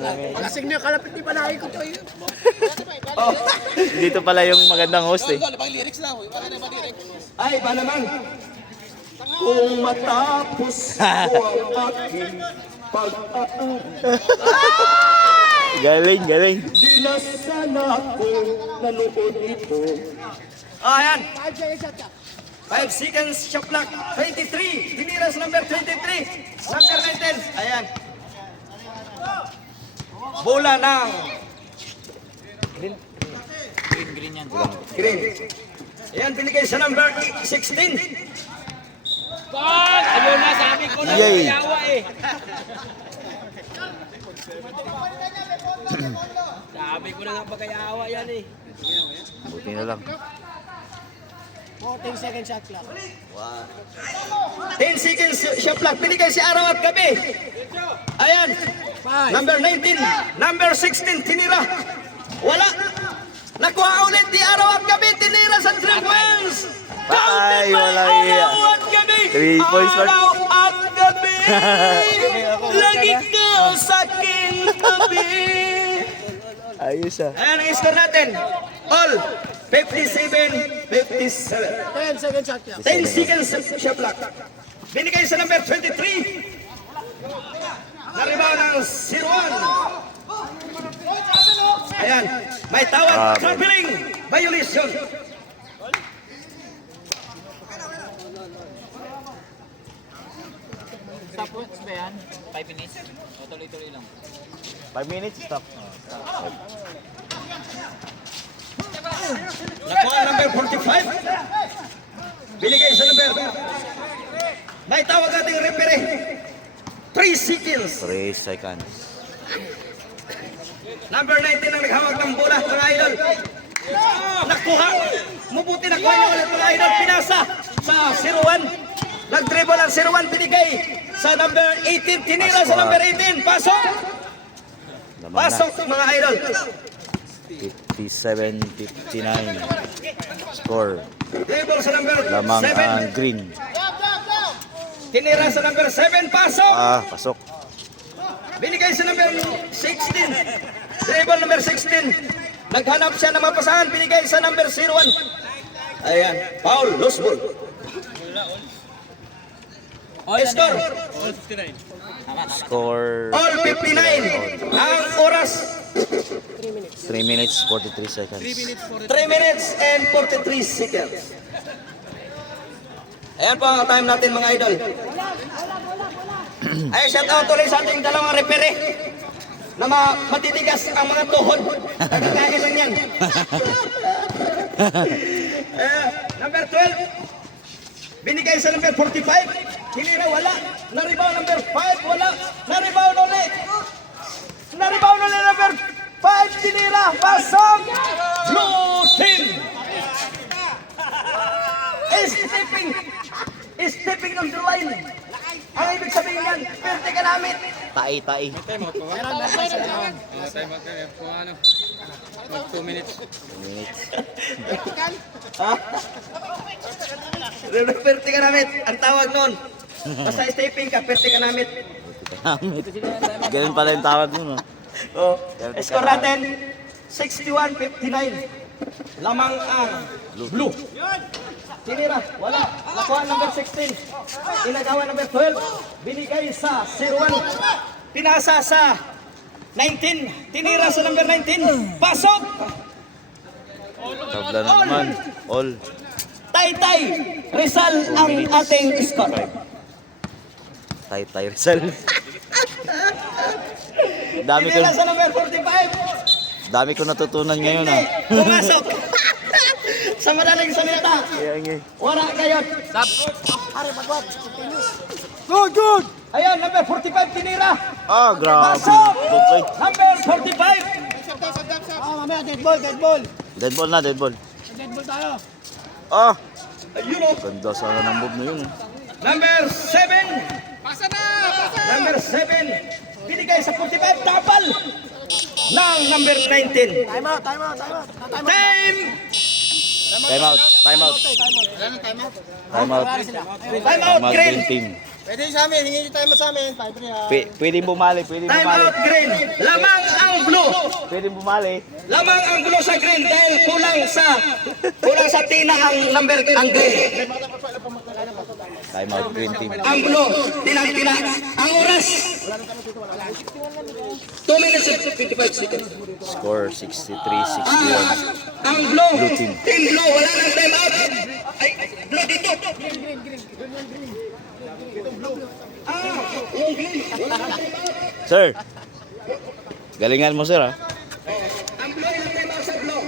Kasing niya, kalapit ni Panahe ko to yun. Dito pala yung magandang host eh. Ay, ba naman? Kung matapos ko ang aking pag-aaral, Galing, galing. di na sana ako nanood ito. Ayan. 5 seconds shot clock. 23. Diniras number 23. Number 19. Ayan. Bola ng Green yan. green. Ayan, binigay sa number 16. Ayun na, sabi ko na Yay. yawa eh. Sabi ko na pagkayawa yan eh. Buti na lang. 10 second shot clock. 10 seconds shot clock. Binigay si Araw at Gabi. Ayan. Number 19. Number 16. Tinira. Wala. Nakuha ulit ni Araw at Gabi. Tinira sa 3 points. Ay, walang iya. Araw at Gabi. 3 points lang. Araw at Gabi. Lagi ka sa akin, Gabi. Ayos ah. Ayan ang score natin. All 57, 57. 10 second shot clock. 10 seconds shot clock. Binigay sa number 23. Naribaw ng 0-1. Ayan. May tawag. Traveling violation. Stop watch ba yan? 5 minutes? O tuloy-tuloy lang. 5 minutes, stop. Nakuha ang number 45. Binigay sa number. May tawag ating referee. 3 seconds. 3 seconds. Number 19 ang naghawak ng bola, mga idol. Nakuha. Mabuti nakuha niya ulit, mga idol. Pinasa sa 01. Nag-dribble ang 01. Binigay sa number 18. Tinira sa number 18. Pasok. Lamang na. Pasok, mga idol. 57-59. Score. Dribble sa number Lamang 7. ang green. Tinira sa number 7. Pasok. Ah, pasok. Binigay sa number 16. Dribble number 16. Naghanap siya ng mapasahan. Binigay sa number 01. Ayan. Foul. Loose ball. Score. Score All 59. Ang oras. 3 minutes, 43 seconds. 3 minutes and 43 seconds. Ayan po ang time natin, mga idol. Ay, shout out ulit sa ating dalawang referee na matitigas ang mga tuhod. Nagkakain lang yan. Number 12. Binigay sa number 45. Hinira, wala. Naribaw number 5, wala. Naribaw ulit. Naribaw ulit number 5. Tinira. Pasok. Blue team. Stepping on the line. Ang ibig sabihin yan, pwede ka namin. Tai. Meron pa sa down. Time out kayo. Kung ano, mag 2 minutes. 2 minutes. Ha? Pwede ka namin. Ang tawag nun. Basta stepping ka, pwede ka namin. Ganun pala yung tawag mo, no? Oh, score natin, 61-59. Lamang ang blue. Tinira, wala. Nakuha number 16. Inagawa number 12. Binigay sa 01. Pinasa sa 19. Tinira sa number 19. Pasok! Tabla na naman. All. Tay-tay. Rizal ang ating score. Tai Rizal. Dami ko, Tinira sa number 45. dami ko natutunan ngayon, ah. Pumasok. Sa madaling salita. Wala kayo. Good! Ayan, number 45 tinira. Ah, grabe. Pasok! Good play. Number 45. Mamaya, dead ball. Dead ball na, dead ball. Dead ball tayo. Ah, Ayun o. ganda sana ng move na yun. Number 7. Pasa na! Number 7. Binigay sa 45. Tapal. Ng number 19. Time out. Time. Time out. Time out. Time out. Time out, Time out, green. green team. Pwede sa amin, hingin nyo tayo mo sa amin. 5-3 ha. Pwedeng bumali, pwedeng Time bumali. out green. Lamang ang blue. Pwedeng bumali. Lamang ang blue sa green dahil kulang sa tina ang number ang green. Time out green team. Ang blue, tinang-tina. Ang oras. 2 minutes and 55 seconds. Score 63-61. Ang blue, Blue team. team blue, wala nang time out. Ay, blue dito. Yung green, wala nang time out. Sir, galingan mo sir ha. Ang blue, yung time out sa blue.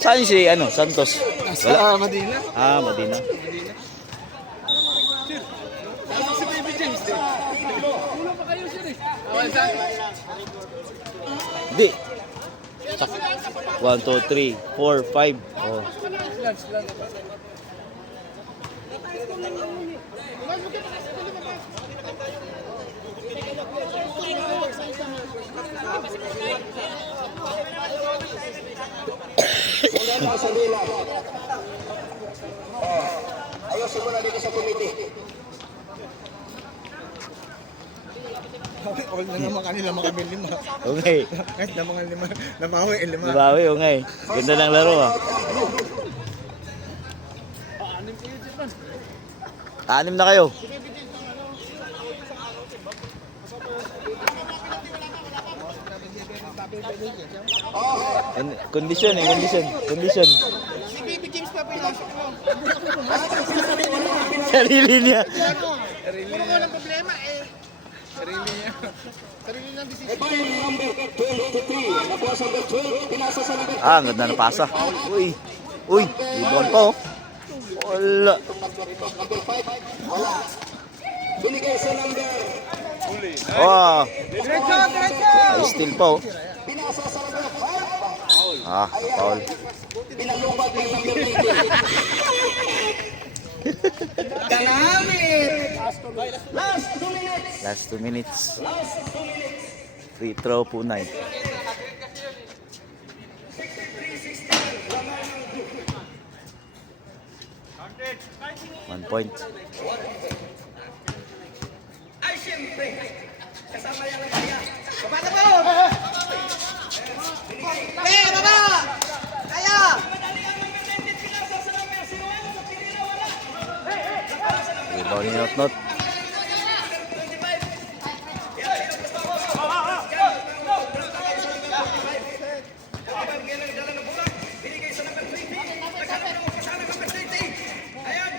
Saan si Santos? Wala. Madina. Ah, Madina. Hindi. 1, 2, 3, 4, 5. Oh. Ayusin mo na dito sa committee. All na naman kanila mga lima. Okay. Kahit na mga lima, namawi lima. Nabawi, okay. Ganda ng laro ah. 6 na kayo. Condition condition. Si Baby James pa pinasok mo. Sarili niya. Puro ko ng problema eh. Sarili niya. Sarili ng decision. Number 23, nakuha sa number 12, pinasa sa number Ah, ang ganda na pasa. Uy. Uy, ibon pa oh. Wala. binigay sa number Oh, Diretso, diretso! ay still pa oh. pinasa sa number 5, Ah, foul. pinalubag ng number 18. Ganamit! Last 2 minutes! Last 2 minutes. Last 2 minutes! Free throw po 9. One point. Ay, siyempre! Kasama yan ang kaya. Baba na po! Eh, baba! Kaya! Pinasa sa number 01, sa pinira wala. Rebound ni Not. Binigay sa number 20. Nagkaroon ng kasama number 30. Ayan!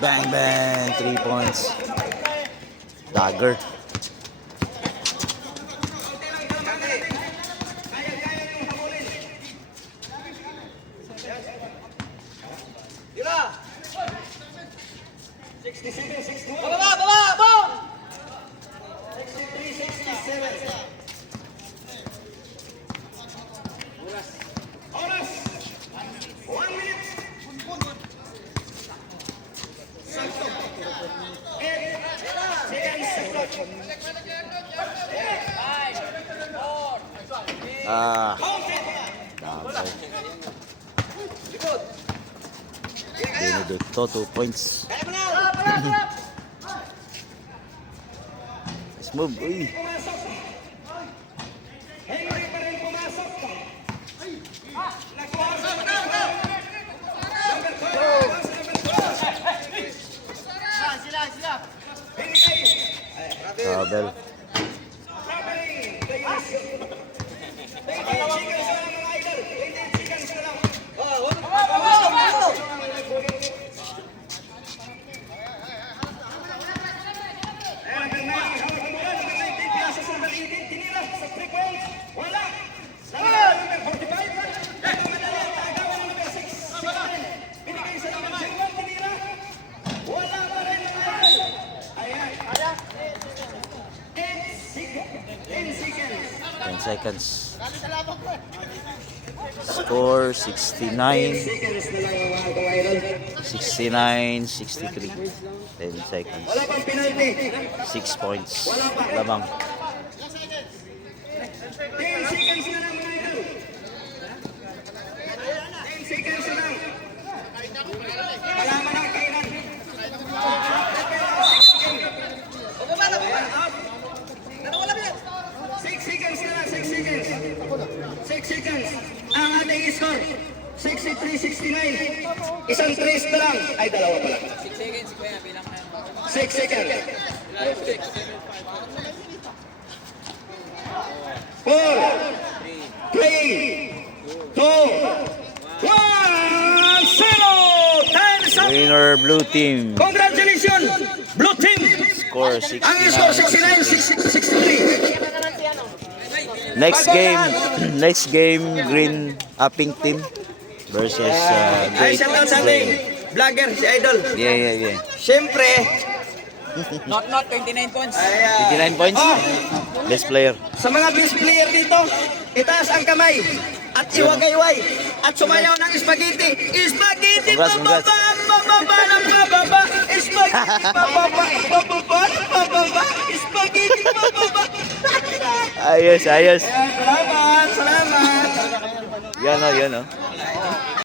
Bang bang, 3 points. Dagger. Baba, baba, baba! 63-67. Oras. 1 minute. Sakto. 8 seconds. Ah. Dagger. Dinudot to 2 points. Nice move. Uy. Henry pa rin pumasok. Travel. Ten seconds. Score 69. 69-63. 10 seconds. Wala pang penalty. 6 points. Lamang. 10 seconds na lang mga idol. 10 seconds na lang. Isang trace na lang. Ay, dalawa pa lang. 6 seconds kuya, bilang na. 6 seconds. 4, 3, 2, 1, 0! Time's up! Winner blue team. Congratulations, Blue Team! Score 6. Ang score 69-63. Next game, green pink team versus Ay, gray. shout out sa ating vlogger, si Idol. Yeah. Siyempre, Not 29 points. ay, 59 points. Oh, Best player. sa mga best player dito, itaas ang kamay at iwagayway at sumayaw ng spaghetti. Spaghetti Congrats. pababa ng pababa. Spaghetti pababa. Spaghetti pababa. Ayos. Ayan, salamat. Yan o.